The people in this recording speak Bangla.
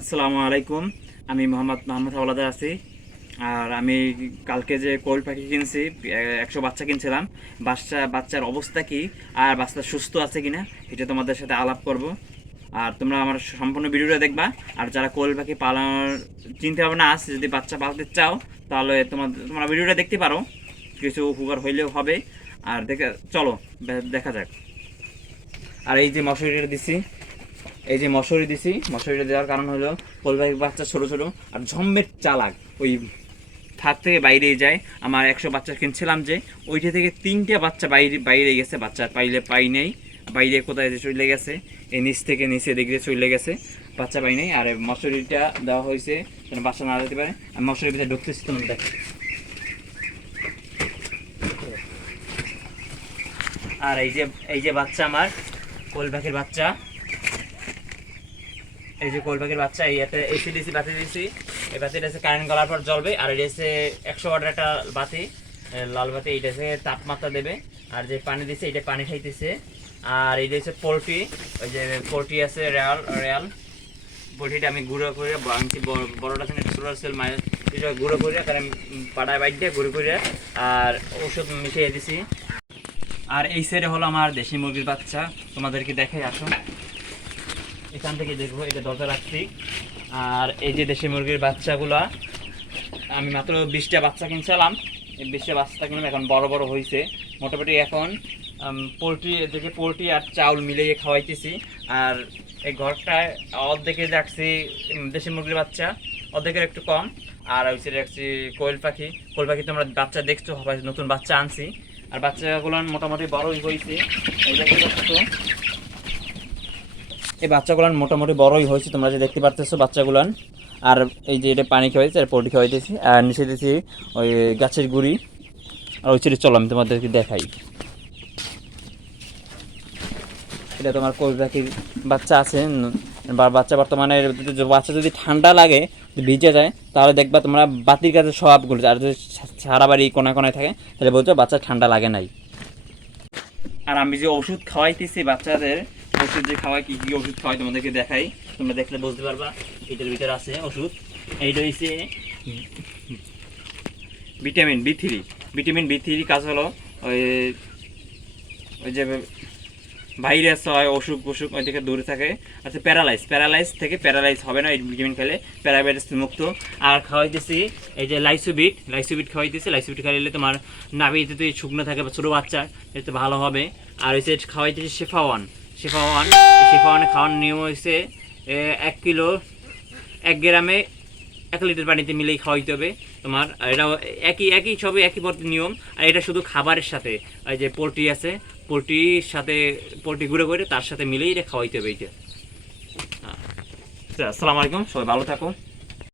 আসসালামু আলাইকুম। আমি মোহাম্মদ মোহাম্মদ হাওলাদার আছি। আর আমি কালকে যে কোয়েল পাখি কিনছি একশো বাচ্চা কিনছিলাম। বাচ্চা, বাচ্চার অবস্থা কি? আর বাচ্চা সুস্থ আছে কিনা? এটা তোমাদের সাথে আলাপ করব। আর তোমরা আমার সম্পূর্ণ ভিডিওটা দেখবা। আর যারা কোয়েল পাখি পালানোর চিন্তা ভাবনা আছে, যদি বাচ্চা পালতে চাও, তাহলে তোমার, তোমরা ভিডিওটা দেখতে পারো। কিছু উপকার হইলেও হবে। আর দেখে, চলো, দেখা যাক। আর এই যে মশারিটা দিছি এই যে মশারি দিছি, মশারিটা দেওয়ার কারণ হলো কোলবাইক বাচ্চা ছোট ছোট আর ঝম্মের চালাক। ওই থাক থেকে বাইরে যায়। আমার একশো বাচ্চা কিনছিলাম যে, ওইটা থেকে তিনটে বাচ্চা বাইরে বাইরে গেছে, বাচ্চা পাইলে পাই নেই। বাইরে কোথায় যে চলে গেছে এই নিচ থেকে নিচে দিকে চলে গেছে, বাচ্চা পাই নেই। আর মশারিটা দেওয়া হয়েছে, যেন বাচ্চা না যেতে পারে। আমি মশারির ভিতরে ঢুকতেছি, তোমার দেখ। আর এই যে এই যে বাচ্চা আমার কোল পাখির বাচ্চা। এই যে কোল বাচ্চা, এই একটা এসি ডিসি বাতি দিয়েছি এই বাতিটা হচ্ছে কারেন্ট গলার পর জ্বলবে, আর এটা হচ্ছে একশো ওয়াটের একটা বাতি। লাল বাতি, এইটা হচ্ছে তাপমাত্রা দেবে। আর যে পানি দিচ্ছে এটা পানি খাইতেছে। আর এইটা হচ্ছে পোলট্রি, ওই যে পোলট্রি আছে, রেয়াল রেয়াল। পোলট্রিটা আমি গুঁড়ো করে আনছি বড়- বড়টা থেকে সোলার সেল এটা গুঁড়ো করে কারণ পাড়ায় বাইক দিয়ে গুঁড়ো করে, আর ওষুধ মিশিয়ে দিছি। আর এই সাইডে হলো আমার দেশি মুরগির বাচ্চা। তোমাদেরকে দেখাই, আসো। এখান থেকে দেখব এটা দরজা রাখছি। আর এই যে দেশি মুরগির বাচ্চাগুলা, আমি মাত্র বিশটা বাচ্চা কিনছিলাম। এই বিশটা বাচ্চা কিনলাম এখন বড় বড় হয়েছে মোটামুটি এখন পোলট্রি, এদিকে পোলট্রি আর চাউল মিলিয়ে খাওয়াইতেছি। আর এই ঘরটায় অর্ধেকে রাখছি দেশি মুরগির বাচ্চা, অর্ধেকের একটু কম। আর ওই সাইডে রাখছি কোয়েল পাখি। কোয়েল পাখি তোমরা বাচ্চা দেখছ নতুন বাচ্চা আনছি। আর বাচ্চাগুলো মোটামুটি বড়ই হয়েছে এই দেখতে এই বাচ্চাগুলান মোটামুটি বড়ই হয়েছে, তোমরা যে দেখতে পারতেছো বাচ্চাগুলান। আর এই যে এটা পানি খাওয়াইছে আর পোলট্রি খাওয়াইতেছি, আর নিচে দিয়েছি ওই গাছের গুড়ি। আর ওই ছেড়ে চলো, আমি তোমাদেরকে দেখাই। এটা তোমার কোল পাখির বাচ্চা আছে বাচ্চা বর্তমানে বাচ্চা যদি ঠান্ডা লাগে ভিজে যায়, তাহলে দেখবা তোমরা বাতির কাছে সবগুলো আর যদি সারা বাড়ি কোনায় কোনায় থাকে, তাহলে বলছো বাচ্চা ঠান্ডা লাগে নাই। আর আমি যে ওষুধ খাওয়াইতেছি বাচ্চাদের ওষুধ যে খাওয়াই কি কি ওষুধ খাওয়াই তোমাদেরকে দেখাই। তোমরা দেখলে বুঝতে পারবা, এটার ভিতরে আছে ওষুধ। এইটা হচ্ছে vitamin B three. Vitamin B three কাজ হলো, ওই ওই যে ভাইরাস হয়, অসুখ অসুখ ওই থেকে দূরে থাকে। আচ্ছা প্যারালাইজ। প্যারালাইজ থেকে প্যারালাইজ হবে না, এই ভিটামিন খেলে প্যারাভাইরাস মুক্ত। আর খাওয়াইতেছি এই যে লাইসোবিট। লাইসোবিট খাওয়াইতেছি। লাইসোবিট খাইলে তোমার নাভি যদি শুকনো থাকে বা ছোটো বাচ্চা এটা তো ভালো হবে। আর হচ্ছে খাওয়াইতেছি শেফা ওয়ান শেফা ওয়ান শেফা ওয়ানে খাওয়ার নিয়ম হয়েছে এক কিলো, এক গ্রামে এক লিটার পানিতে মিলেই খাওয়াইতে হবে। তোমার এটা একই একই সবই একই নিয়ম, আর এটা শুধু খাবারের সাথে। এই যে পোলট্রি আছে, পোলট্রির সাথে, পোলট্রি গুঁড়ো করে তার সাথে মিলেই এটা খাওয়াইতে হবে এইটা হ্যাঁ। আসসালামু আলাইকুম, সবাই ভালো থাকো।